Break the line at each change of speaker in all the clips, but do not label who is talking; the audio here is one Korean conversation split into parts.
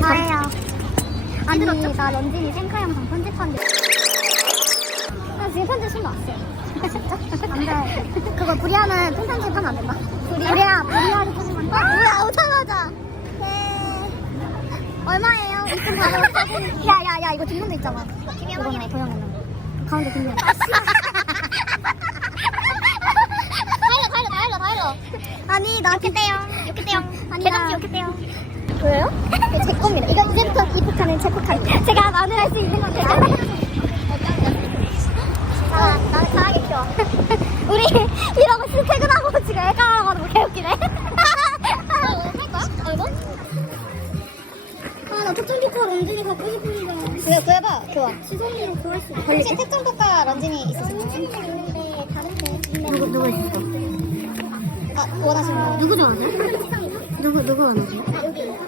저예요. 아니, 나 런쥔이 생카 영상 편집하는데. 나 지금 편집 신고 왔어요. 안 돼. 그거 불이하면 통편집하면 안 된다. 불이야, 불이야를 편집하면 어, 뭐야, 오자마자. 네. 얼마예요? 이쯤 바로 야, 야, 야, 이거 뒷면도 있잖아. 이거네, 도영이는. 가운데 달려. 아니, 나 욕했대요. 욕했대요. 아니, 개정지 욕했대요. 왜요? 제 겁니다. 이거 이제부터 이 폭탄은 제 폭탄. 제가 마늘할 수 있는 건데. 아, 나는 강하게 키워. 우리 이러고 지금 퇴근하고 지금 애가하러 가는 거 개웃기네. 할까? 얼마? 아, 나 특전복과 런쥔이 갖고 싶은데. 그래, 구해봐. 교환. 지성이랑 구할 수 있어. 혹시 특전복과 런쥔이 있으신가요? 있는데, 다른데. 누구, 누구 있어? 아, 원하시는 거. 누구 좋아하세요? 누구, 누구 원하세요? 여기.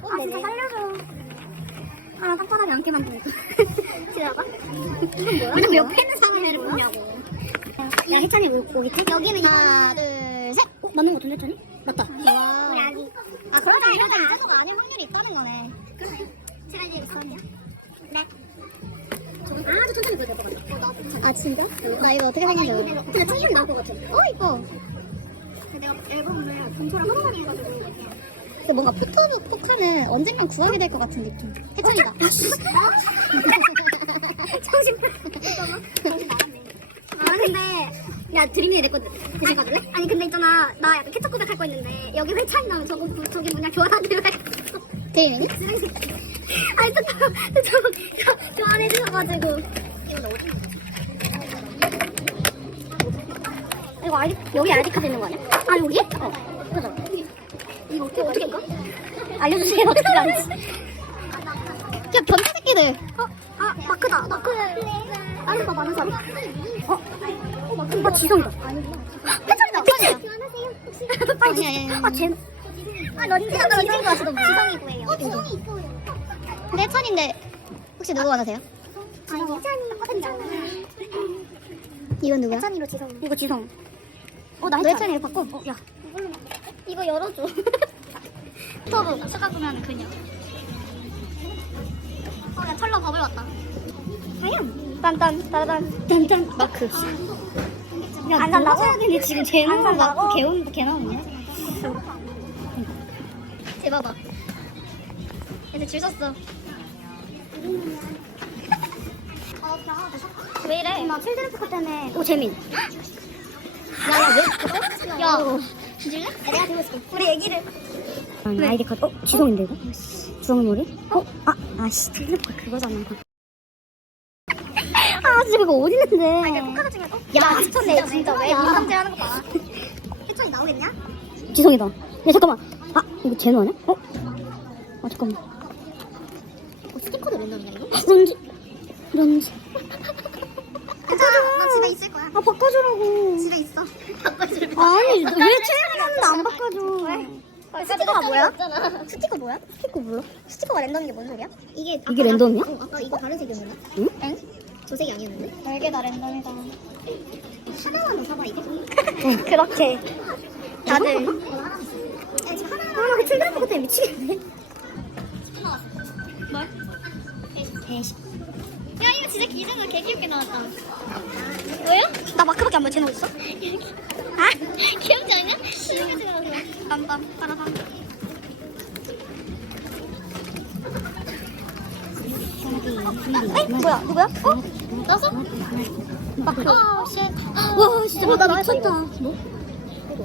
꼰대지? 아, 진짜 살려줘. 아, 깜깜하게 안게 만들고. 기다려봐. 이건 뭐야? 왜냐면 옆에 있는 사람을 보냐고. 야, 해찬이 뭐, 오겠지? 여기는 하나, 둘, 셋. 어, 맞는 거 같은데, 해찬이? 맞다. 와. 우리 아직. 아, 그러다 이러다 아무가 아닐 확률이 있다는 거네. 그러네. 제가 이제 있거든요. 네. 아주 천천히 보여줄 것 같아. 아, 진짜? 나 이거 어떻게 생긴지. 근데 천천히 나올 것 같아. 어, 이뻐. 내가 앨범을 본처럼 하루 만에 해가지고. 근데 뭔가 포토북 포카는 언젠간 구하게 될 것 같은 느낌. 해찬이다. 정신 정신 나갔네. 아 근데 야 드림이 내거든 대신 가줄래? 아니 근데 있잖아 나 약간 케첩 고백 할 거 있는데 여기 회차이 나면 저거 부- 저기 뭐냐 교환하기로 해야겠어 드림이는? 아니 저저 교환해 주셔가지고 이거 아이디 여기 아이디 카드 있는 거 아니야? 아 여기? 어 그죠 이거 어떻게 어떻게? 알려주세요 어떻게 하는지 야 변태 새끼들. 어? 아 마크다. 마크. 알바 많은 사람? 어? 어 마크. 아 지성이다. 해철이다. 미친 빨리 아 쟤. 아 아까 런쥔 좋아하시던 분. 지성이 구해요 어 지성이 있어요. 근데 해찬인데 혹시 누구 원하세요? 아니 해찬이 이건 누구야? 해찬이로 지성. 이거 지성. 어나 해찬이 이거 바꿔. 어, 야 이거 열어줘. 스토브 수가 보면 그냥. 어야 철로 버블 왔다. 과연 딴딴 따단 딴딴. 마크. 야, 안 산다고? 근데 지금 쟤는 마크 개운 개 나오네. 대봐봐 얘들 줄 섰어. 왜 이래? 나 칠드래프카 때문에. 오 재민 야 야 왜? 야 줄래? 내가 들고 우리 애기를 네. 아이디 카드 어? 지성인데 이거? 주황머리? 어? 아 아씨 그거잖아 아 진짜 이거 어디 있는데 아 이거 포카가 중에 어? 야 미쳤네 진짜 왜 이상질 하는 거 봐. 해천이 나오겠냐? 지성이다 야 잠깐만 아 이거 제노 아니야? 어? 아 잠깐만 어, 스티커도 랜덤이야 이거? 런지 런지 바꿔줘 나 집에 있을 거야 아 바꿔주라고 집에 있어 바꿔주라고 아니 왜 체험을 하는데 안 바꿔줘 왜? 스티커가 뭐야? 스티커 뭐야? 스티커 몰라? 스티커가 랜덤인 게뭔 소리야? 이게 이게 랜덤이야? 어, 아까 이거 다른 색이었나? 응? 응? 조색이 아니었는데? 별게 다 랜덤이다 하나만 더 사봐 이게 그렇게 다들 야 지금 하나 하나 칠드래프 때문에 미치겠네 뭘? 대시 야 이거 진짜 기준으로 개 귀엽게 나왔다 뭐요? 나 마크밖에 안 보여 쟤는 어딨어? 아 귀엽지 않냐? 빰빰 빠라밤 에? 뭐야? 누구야? 어? 나서? 마크 아 쉣. 와 진짜 나 미쳤다 뭐?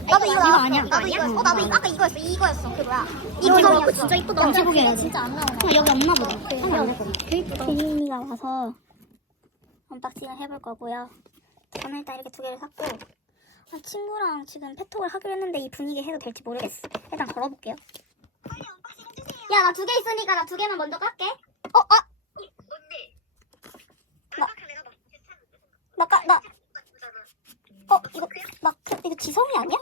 나도 이거. 아니야. 나도 이거 어 나도 이거 아까 이거였어. 이거였어. 그 뭐야? 이거 이거 진짜 이쁘다. 영지국이 해야지. 진짜 안 나오네. 아, 여기 없나 보다. 그 이쁘다. 비님이가 와서 언박싱을 해볼 거고요. 저는 일단 이렇게 두 개를 샀고 아, 친구랑 지금 패톡을 하기로 했는데 이 분위기 해도 될지 모르겠어. 일단 걸어볼게요. 야 나 두 개 있으니까 나 두 개만 먼저 깔게. 어, 아,
뭔데?
나-
나
까, 나,
보잖아.
어, 이거, 막, 이거 지성이 아니야?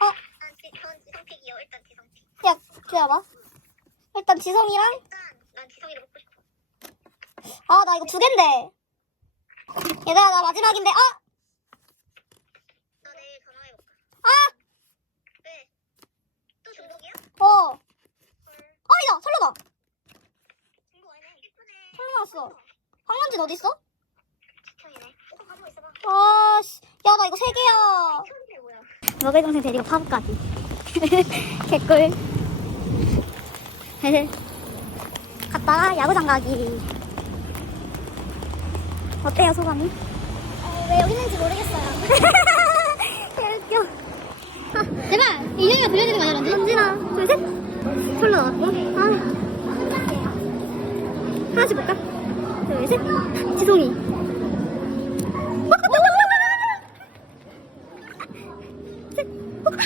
어.
일단 지성픽.
야, 기다려봐. 일단 지성이랑,
일단 난 지성이를 싶어.
아, 나 이거 두 갠데. 얘들아, 나 마지막인데, 아!
나 내일 전화해볼까?
아!
왜? 또 중독이야?
어.
헐.
아니다! 설레다!
중독 아니네. 예쁘네.
설레 나왔어. 황만진 어딨어?
지성이네. 오빠 가지고 있어봐.
아, 씨. 야, 나 이거 세 개야.
지성이 뭐야?
너의 동생 데리고 파브까지. 개꿀. 갔다가 야구장 가기. 어때요, 소감이? 어, 왜 여기 있는지 모르겠어요. 개웃겨. 제발, 이경이가 들려주는 거 아니야, 런쥔? 런쥔아, 둘, 셋. 솔로 나왔고. 아. 하나씩 볼까? 둘, 셋. 지송이.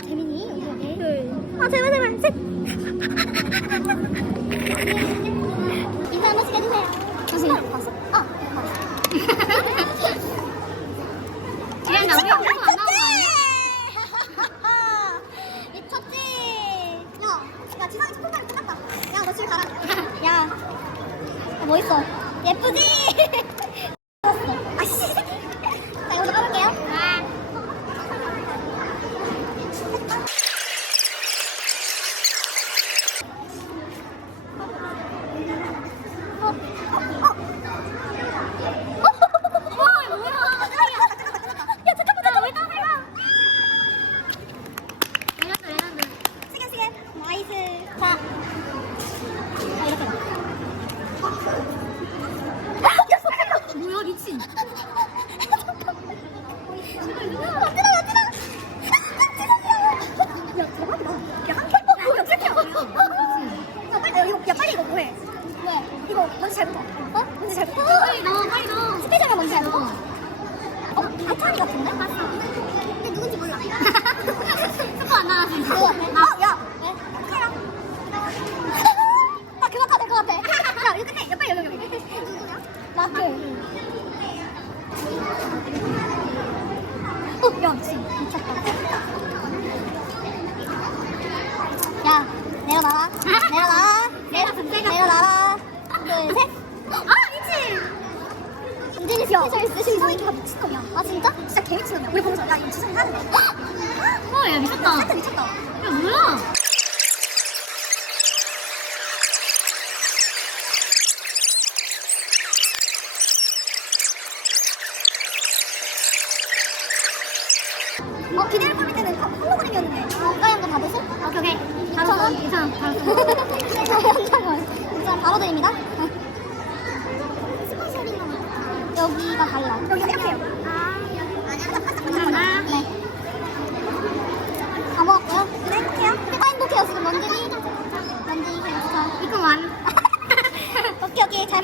재민이 여기 여기 둘. 아 제발 제발 셋. 인사 한 번씩 해주세요. 조심.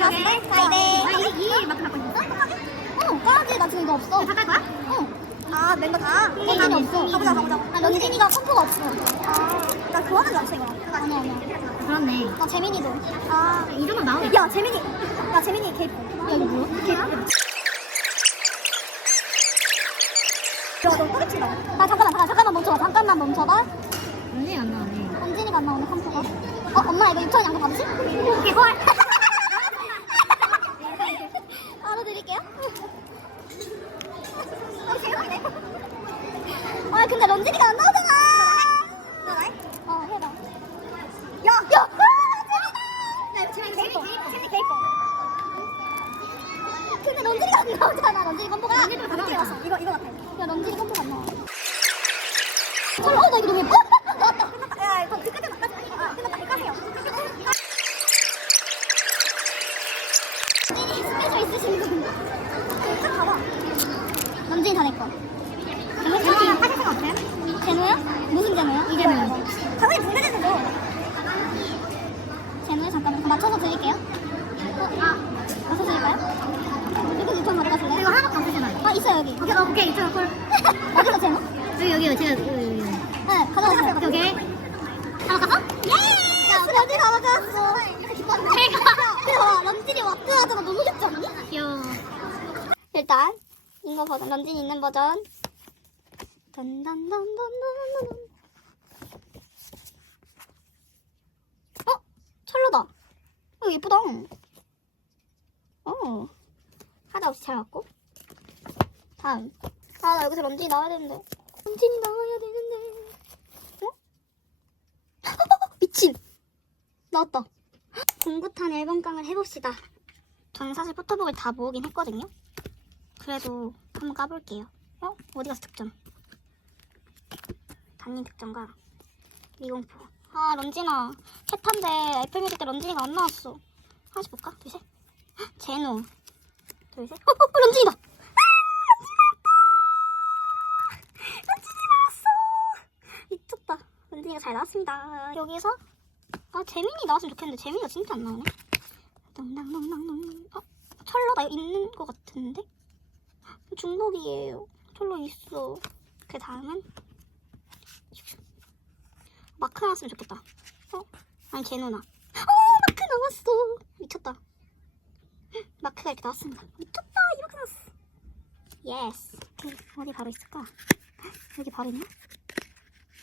아, 이게 이 마크
갖고 있어?
어, 까지. 나 지금 이거 없어.
다깔 거야?
어. 아, 멤버 다?
응,
이
없어.
가보자, 가보자. 나 런쥔이가 컴프가 없어. 아, 나 그거는 줄 알았어, 이거. 아니야, 아니야.
그렇네.
나 재민이도. 아,
이 정도 나오겠다.
야, 재민이. 야, 재민이 케이프. 야, 이거 뭐야? 케이프. 야, 너 꼬리친다. 아, 잠깐만, 잠깐, 잠깐만 멈춰봐. 잠깐만 멈춰봐.
언니 안 나오네.
원진이가 안 나오네, 컴퓨터가. 어, 엄마 이거 6천 양도 받으실? 오케이, 헐. 바로 드릴게요. 어, 대박이네. 아, 근데 런진이가 안 나오잖아. 너 해? 어, 해봐. 야! 야! 나 재민이 개이퍼. 재민이 개이퍼. 근데 런진이가 안 나오잖아, 런진이 컴퓨가.
런진이도 다 나오잖아.
왔어. 이거, 이거 같아. 야, 런진이 컴퓨가 안 나와. 헐, 어, 나 이거 너무 예뻐. 나왔다. 끝났다. 야, 이거 그 끝에 막 까지. 아, 끝났다. 이거 까세요. 런진이 스페셜 있으신 분. 딱 봐봐. 런진이 다내 거.
런쥔이 하실 생 없어요?
제노야? 무슨 제노야?
이제노요.
당연히 분대제노죠. 제노야 잠깐만 맞춰서 드릴게요. 오케이 2,000원 콜 어디로 채워?
여기 여기요 제가 여기 여기. 네
가져가세요
오케이 오케이. 다
먹었어? 예! 야
우리 어디 다 먹었어?
기뻤네. 내가.
근데 봐봐 런쥔이
와크 하잖아 너무 귀엽지 않니?
귀여워.
일단 있는 버전 런쥔이 있는 버전. 단단단단단단 어? 철로다. 이거 예쁘다. 어. 하자 없이 잘 갖고. 다음 아나 여기서 런쥔이 나와야 되는데 런쥔이 나와야 되는데 어? 미친 나왔다 공구탄 앨범 깡을 해봅시다 저는 사실 포토북을 다 모으긴 했거든요 그래도 한번 까볼게요. 어? 어디 가서 득점? 단인 득점가 미공포. 아 런진아 캣한데 애플 뮤직 때 런진이가 안 나왔어. 하나씩 볼까? 둘 셋. 헉, 제노. 둘 셋. 어, 어, 어 런진이다. 아. 런진이가 잘 나왔습니다. 여기서 아 재민이 나왔으면 좋겠는데 재민이가 진짜 안 나오네. 낭낭낭낭낭. 어 철로 나 있는 것 같은데? 중복이에요. 철로 있어. 그 다음은 마크 나왔으면 좋겠다. 어? 아니 제노나. 어 마크 나왔어. 미쳤다. 마크가 이렇게 나왔습니다. 미쳤다. 이렇게 나왔어. 예스. 그, 어디 바로 있을까? 여기 바로 있나?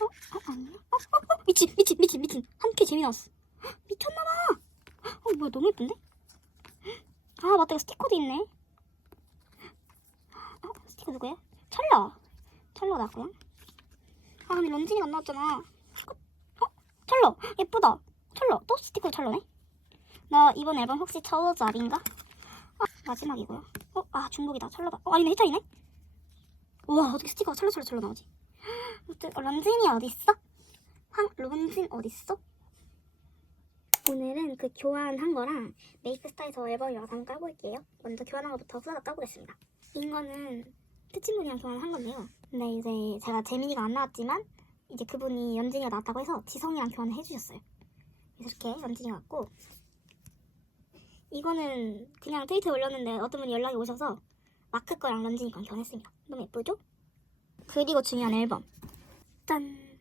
어? 어 아니야? 어? 어? 어? 미친 미친 미친 미친. 한개 재미 나왔어. 헉, 미쳤나봐. 어 뭐야 너무 예쁜데? 아 맞다 이거 스티커도 있네. 어? 스티커 누구야? 철러. 철러 나고요. 아 근데 런쥔이가 안 나왔잖아. 어? 철러. 예쁘다. 철러. 또 스티커 철러네. 나 이번 앨범 혹시 철러잡인가? 아, 마지막이고요. 어? 아 중복이다. 철러다. 어 아니네 해찬이네. 우와 어떻게 스티커가 철러 철러 철러 나오지? 아무튼 어, 런쥔이 어딨어? 황 런쥔 어딨어? 오늘은 그 교환한 거랑 메이크 스타에서 앨범 영상 까볼게요. 먼저 교환한 거부터 후다닥 까보겠습니다. 이거는 특친분이랑 교환한 건데요. 근데 이제 제가 재민이가 안 나왔지만 이제 그분이 연진이가 나왔다고 해서 지성이랑 교환을 해주셨어요. 그래서 이렇게 연진이가 왔고 이거는 그냥 트위터에 올렸는데 어떤 분이 연락이 오셔서 마크 거랑 런쥔이 거랑 교환했습니다. 너무 예쁘죠? 그리고 중요한 앨범. 짠!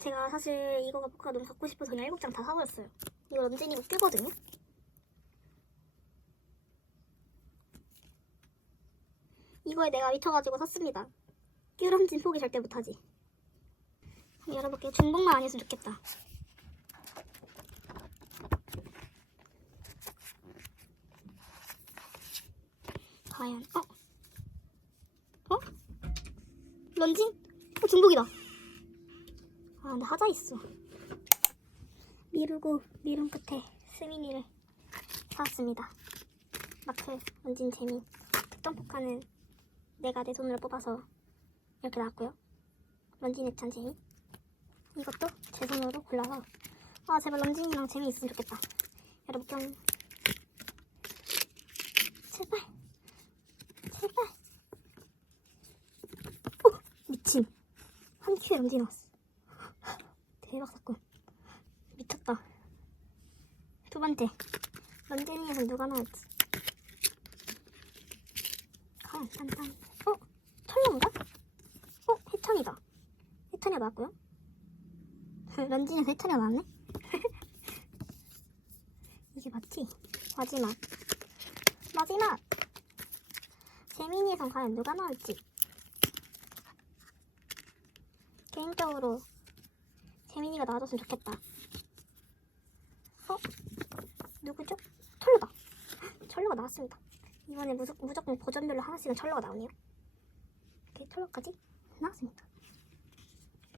제가 사실 이거가 포카 너무 갖고 싶어서 그냥 7장 다 사버렸어요. 이거 런쥔이가 끼거든요? 이거에 내가 미쳐가지고 샀습니다. 끼런진 포기 절대 못하지. 열어볼게요. 중복만 아니었으면 좋겠다. 과연, 어? 어? 런쥔? 어, 중복이다. 아, 근데 하자 있어. 미루고 미룬 끝에 스미니를 사왔습니다. 마크, 런쥔, 재민. 특정 포카는 내가 내 돈으로 뽑아서 이렇게 나왔고요. 런쥔, 해찬, 재민. 이것도 제 손으로 골라서 아 제발 런쥔이랑 재미 있으면 좋겠다. 여러분 제발 제발 오 미친 한 큐에 런쥔 나왔어. 대박 사건. 미쳤다. 두 번째 런쥔이에서 누가 나올지. 과연 딴딴. 어 철렁가? 어 해찬이다. 해찬이가 나왔고요. 런쥔에서 해찬이가 나왔네? 이게 맞지? 마지막. 마지막! 재민이에선 과연 누가 나올지. 개인적으로 재민이가 나와줬으면 좋겠다. 어? 누구죠? 철로다. 철로가 나왔습니다. 이번에 무조, 무조건 버전별로 하나씩은 철로가 나오네요. 이렇게 철로까지 나왔습니다.